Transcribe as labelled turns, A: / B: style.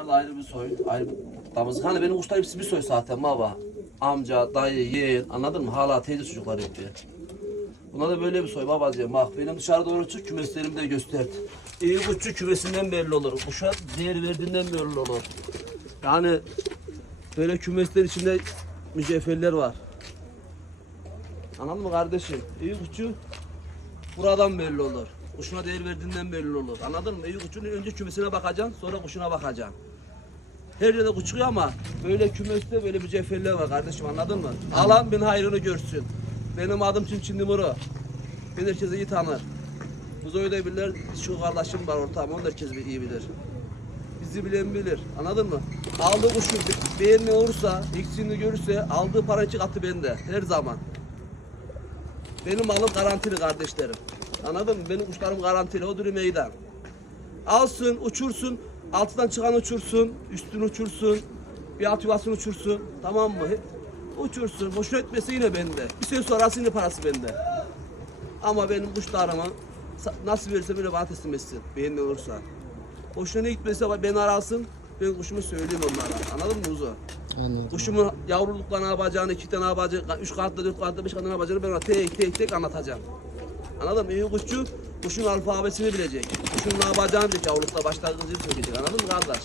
A: Bunlar da ayrı bir soy. Ayrı bir damızlık. Hani benim kuşlar hepsi bir soy zaten baba. Amca, dayı, yeğen anladın mı? Hala teyze çocukları hep diye. Buna da böyle bir soy babacığım. Bak benim dışarı doğru çık kümeslerimi de gösterdi. İyi kuşçu kümesinden belli olur. Kuşa değer verdiğinden belli olur. Yani böyle kümesler içinde mücevherler var. Anladın mı kardeşim? İyi kuşçu buradan belli olur. Kuşuna değer verdiğinden belli olur. Anladın mı? İyi kuşçunun önce kümesine bakacaksın, sonra kuşuna bakacaksın. Her yerde kuş çıkıyor ama böyle kümeste böyle mücevherler var kardeşim anladın mı? Alan bin hayrını görsün. Benim adım Çin Çin Numara. Beni herkes iyi tanır. Buzoyu da bilir, şu kardeşim var ortağım, onu da herkes iyi bilir. Bizi bilen bilir, anladın mı? Aldığı kuşu be- beğenme olursa, eksiğini görürse aldığı para iki katı bende, her zaman. Benim malım garantili kardeşlerim. Anladın mı? Benim kuşlarım garantili, o dürü meydan. Alsın, uçursun, altından çıkan uçursun, üstünü uçursun, bir alt yuvasını uçursun, tamam mı? Uçursun, boşuna etmesi yine bende. Bir süre sonrası yine parası bende. Ama benim kuşlarımı nasıl verirse böyle bana teslim etsin, beğenme olursa. Boşuna gitmese beni arasın, ben kuşumu söyleyeyim onlara. Anladın mı Uzo?
B: Anladım.
A: Kuşumun yavrulukla ne yapacağını, iki tane ne yapacağını, üç kanatta, dört kanatta, beş kanatta ne yapacağını ben ona tek tek tek anlatacağım. Anladın mı? İyi kuşçu kuşun alfabesini bilecek. Kuşun ne yapacağını bilecek yavrulukta başlangıcını söyleyecek. Anladın mı kardeş?